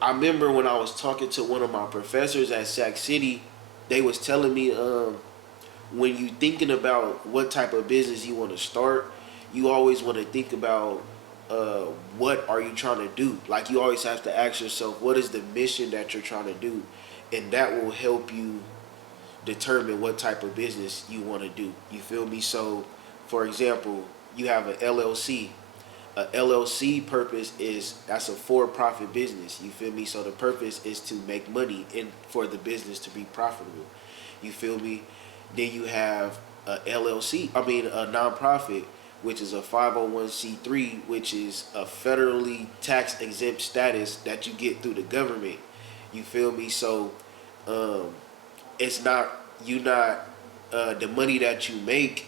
I remember when I was talking to one of my professors at Sac City, they was telling me when you thinking about what type of business you want to start, you always want to think about uh, what are you trying to do. Like you always have to ask yourself, what is the mission that you're trying to do, and that will help you determine what type of business you want to do. You feel me? So, for example, you have an LLC. A LLC purpose is that's a for-profit business. You feel me? So the purpose is to make money and for the business to be profitable. You feel me? Then you have a LLC. I mean a nonprofit, which is a 501c3, which is a federally tax exempt status that you get through the government. You feel me? So um, it's not you not the money that you make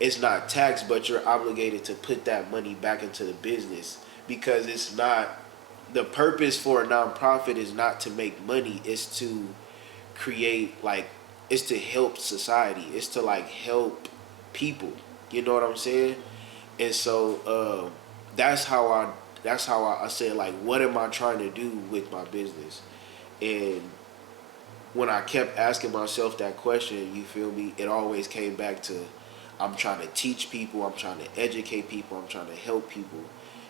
it's not taxed, but you're obligated to put that money back into the business because it's not the purpose for a nonprofit is not to make money. It's to create like it's to help society. It's to like help people. You know what I'm saying? And so that's how I said like what am I trying to do with my business? And when I kept asking myself that question, you feel me? It always came back to I'm trying to teach people, I'm trying to educate people, I'm trying to help people.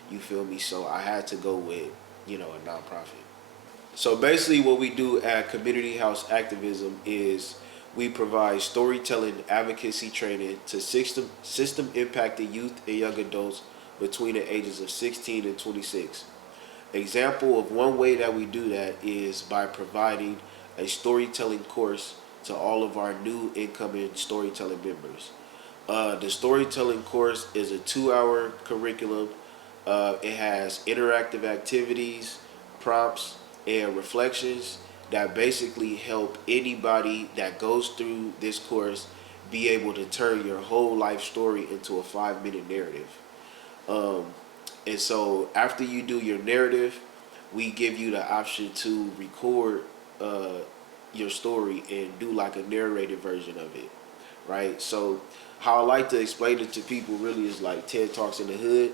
You feel me? So I had to go with, a nonprofit. So basically what we do at Community House Activism is we provide storytelling advocacy training to system impacted youth and young adults between the ages of 16 and 26. Example of one way that we do that is by providing a storytelling course to all of our new incoming storytelling members. The storytelling course is a 2 hour curriculum. It has interactive activities, prompts, and reflections that basically help anybody that goes through this course be able to turn your whole life story into a 5 minute narrative. Um, and so after you do your narrative, we give you the option to record uh, your story and do like a narrated version of it, right? So how I like to explain it to people really is like TED Talks in the hood.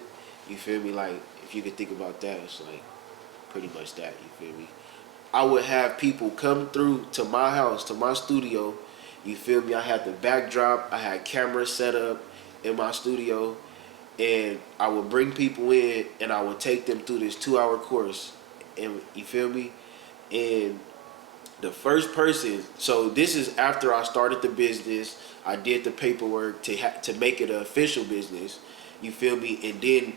You feel me? Like if you could think about that, it's like pretty much that. You feel me? I would have people come through to my house, to my studio. You feel me? I had the backdrop. I had cameras set up in my studio, and I would bring people in, and I would take them through this 2 hour course. And you feel me? And the first person. So this is after I started the business. I did the paperwork to make it an official business. You feel me? And then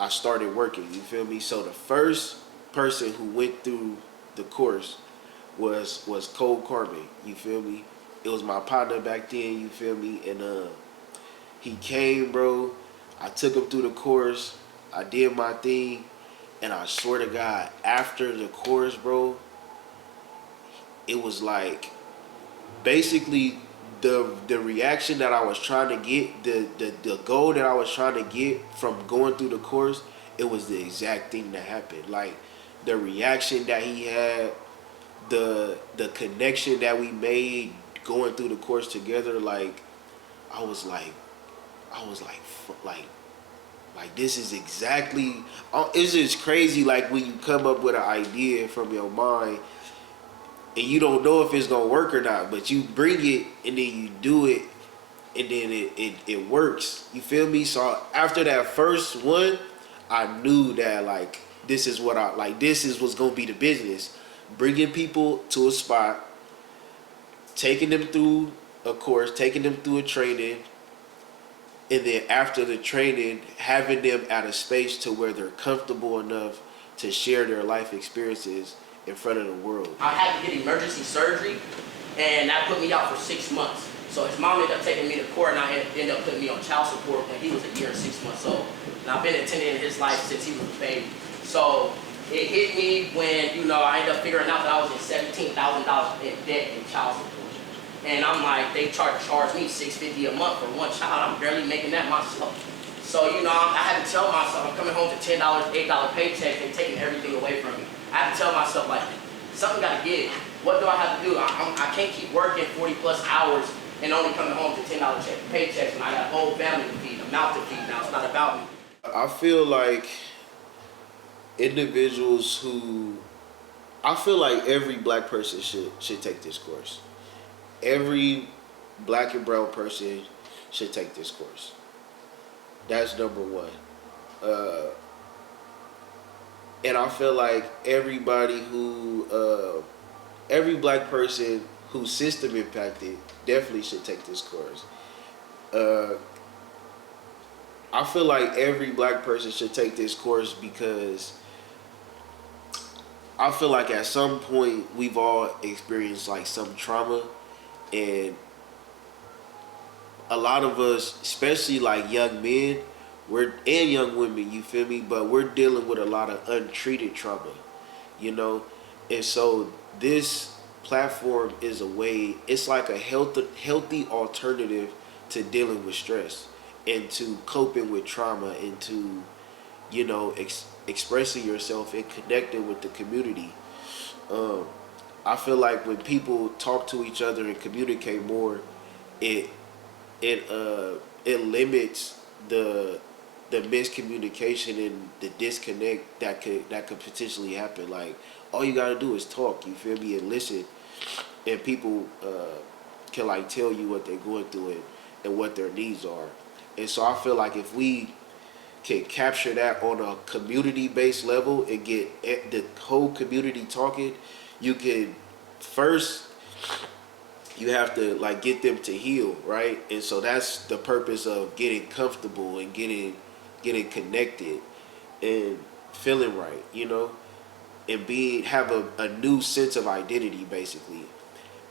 I started working. You feel me? So the first person who went through the course was Cole Carmen. You feel me? It was my partner back then. You feel me? And he came, bro. I took him through the course. I did my thing, and I swear to God, after the course, bro, it was like basically the reaction that I was trying to get, the goal that I was trying to get from going through the course, it was the exact thing that happened. Like the reaction that he had, the connection that we made going through the course together, like I was like I was like like this is exactly it's just crazy like when you come up with an idea from your mind and you don't know if it's gonna work or not, but you bring it and then you do it and then it works. You feel me? So after that first one, I knew that like this is what I like. This is what's gonna be the business. Bringing people to a spot, taking them through a course, taking them through a training, and then after the training, having them at a space to where they're comfortable enough to share their life experiences in front of the world. I had to get emergency surgery, and that put me out for 6 months. So his mom ended up taking me to court, and I ended up putting me on child support when he was a year and 6 months old. And I've been attending his life since he was a baby. So it hit me when, I ended up figuring out that I was in $17,000 in debt in child support. And I'm like, they charge me $650 a month for one child. I'm barely making that myself. So, I had to tell myself, I'm coming home to $10, $8 paychecks, and taking everything away from me. I had to tell myself, like, something got to give. What do I have to do? I can't keep working 40 plus hours and only coming home to $10 paychecks when I got a whole family to feed, a mouth to feed. Now it's not about me. I feel like individuals I feel like every black person should take this course. Every black and brown person should take this course. That's number one. Uh, and I feel like every black person whose system impacted definitely should take this course. Uh, I feel like every black person should take this course because I feel like at some point we've all experienced like some trauma, and a lot of us, especially like young men, and young women, you feel me? But we're dealing with a lot of untreated trauma, you know, and so this platform is a way. It's like a healthy alternative to dealing with stress and to coping with trauma and to expressing yourself and connecting with the community. Um, I feel like when people talk to each other and communicate more, it it limits the the miscommunication and the disconnect that could potentially happen. Like all you gotta do is talk. You feel me, and listen, and people can like tell you what they're going through and what their needs are. And so I feel like if we can capture that on a community based level and get the whole community talking, you can first you have to like get them to heal, right? And so that's the purpose of getting comfortable and getting connected and feeling right, and being have a new sense of identity basically.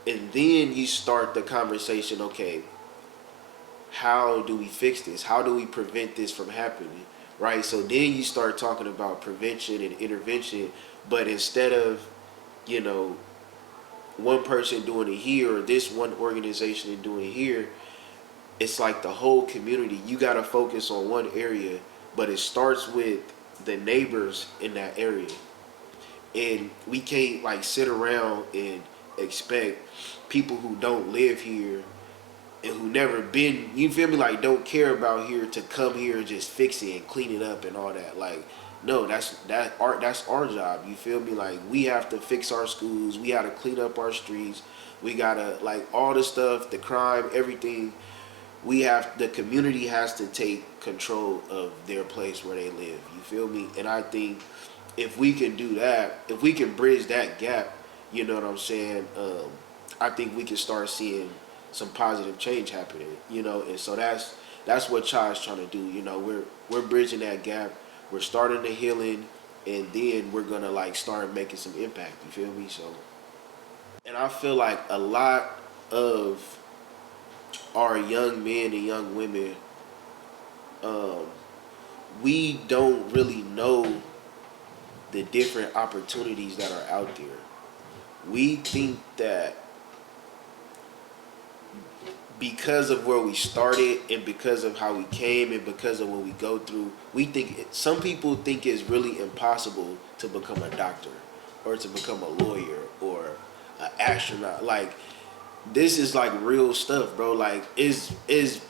And then you start the conversation, okay, how do we fix this? How do we prevent this from happening? Right? So then you start talking about prevention and intervention, but instead of, you know, one person doing it here or this one organization and doing it here, it's like the whole community. You got to focus on one area, but it starts with the neighbors in that area. And we can't like sit around and expect people who don't live here and who never been, you feel me, like don't care about here to come here and just fix it and clean it up and all that. Like, no, that's our job. You feel me? Like we have to fix our schools, we gotta clean up our streets, we gotta like all the stuff, the crime, everything. The community has to take control of their place where they live. You feel me? And I think if we can do that, if we can bridge that gap, you know what I'm saying? I think we can start seeing some positive change happening. And so that's what Chai's trying to do. We're bridging that gap. We're starting the healing, and then we're gonna like start making some impact. You feel me? So, and I feel like a lot of our young men and young women, um, we don't really know the different opportunities that are out there. We think that because of where we started and because of how we came and because of what we go through, some people think it's really impossible to become a doctor or to become a lawyer or an astronaut. Like this is like real stuff, bro. Like is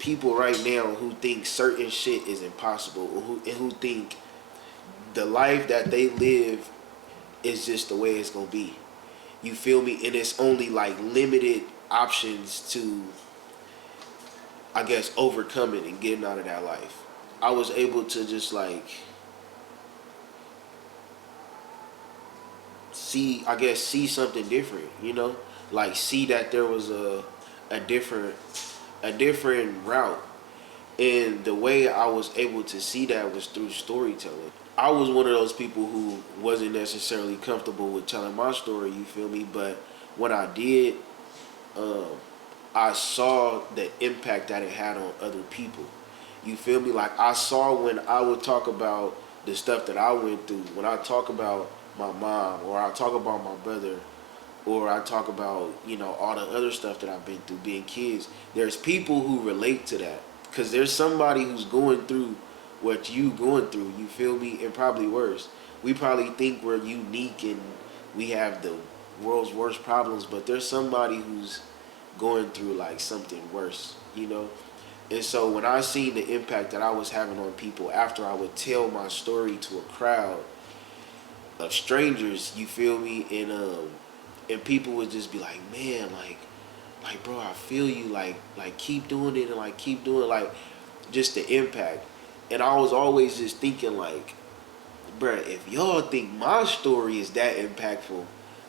people right now who think certain shit is impossible, or who think the life that they live is just the way it's gonna be. You feel me? And it's only like limited options to, I guess, overcoming and getting out of that life. I was able to just like see something different, like see that there was a different route. And the way I was able to see that was through storytelling. I was one of those people who wasn't necessarily comfortable with telling my story, you feel me? But when I did, um, I saw the impact that it had on other people. You feel me? Like I saw when I would talk about the stuff that I went through, when I talk about my mom, or I talk about my brother, or I talk about, all the other stuff that I've been through being kids, there's people who relate to that. Because there's somebody who's going through what you going through, you feel me? And probably worse. We probably think we're unique and we have the world's worst problems, but there's somebody who's going through like something worse. And so when I seen the impact that I was having on people after I would tell my story to a crowd, of strangers, you feel me? And people would just be like, man, like bro, I feel you, like keep doing it and like keep doing it, like just the impact. And I was always just thinking like, bruh, if y'all think my story is that impactful,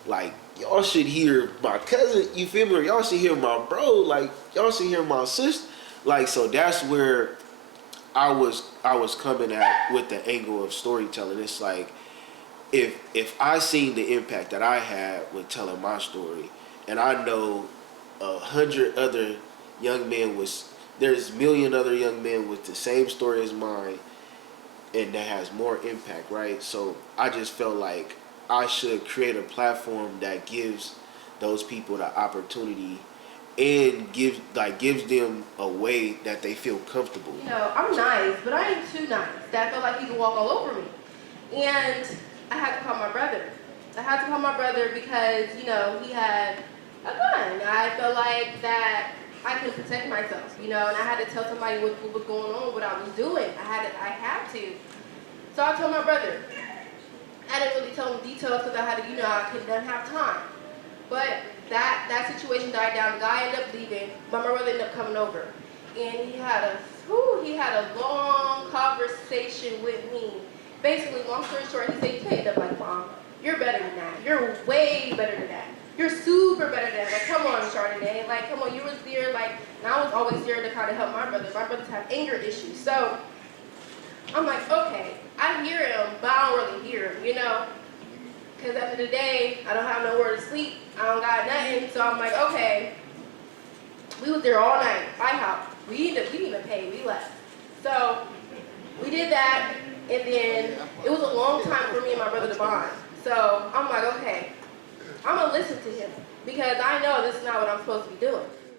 like y'all should hear my cousin, you feel me? Or y'all should hear my bro, like y'all should hear my sister. Like so that's where I was coming at with the angle of storytelling. It's like if I seen the impact that I had with telling my story, and I know 100 other young men there's a million other young men with the same story as mine, and that has more impact, right? So I just felt like I should create a platform that gives those people the opportunity and gives them a way that they feel comfortable. You know, I'm nice, but I ain't too nice. That felt like he could walk all over me. And I had to call my brother. I had to call my brother because, you know, he had a gun. I felt like that I could protect myself, you know, and I had to tell somebody what was going on, what I was doing. I had to. So I told my brother. I didn't really tell him details because I had to, you know, I didn't have time. But that situation died down. The guy ended up leaving. My brother ended up coming over, and he had a long conversation with me. Basically, long story short, he said, "You can't end up like Mom. You're better than that. You're way better than that. You're super better than that. Like, come on, Chardonnay. Like, come on. You was there. Like, and I was always there to kind of help my brothers. My brothers have anger issues, so I'm like, okay, I hear him, but I don't really hear him, you know." Because at the end of the day, I don't have nowhere to sleep. I don't got nothing. So I'm like, okay. We was there all night. IHOP. We didn't even pay. We left. So we did that. And then it was a long time for me and my brother to bond. So I'm like, okay, I'm going to listen to him. Because I know this is not what I'm supposed to be doing.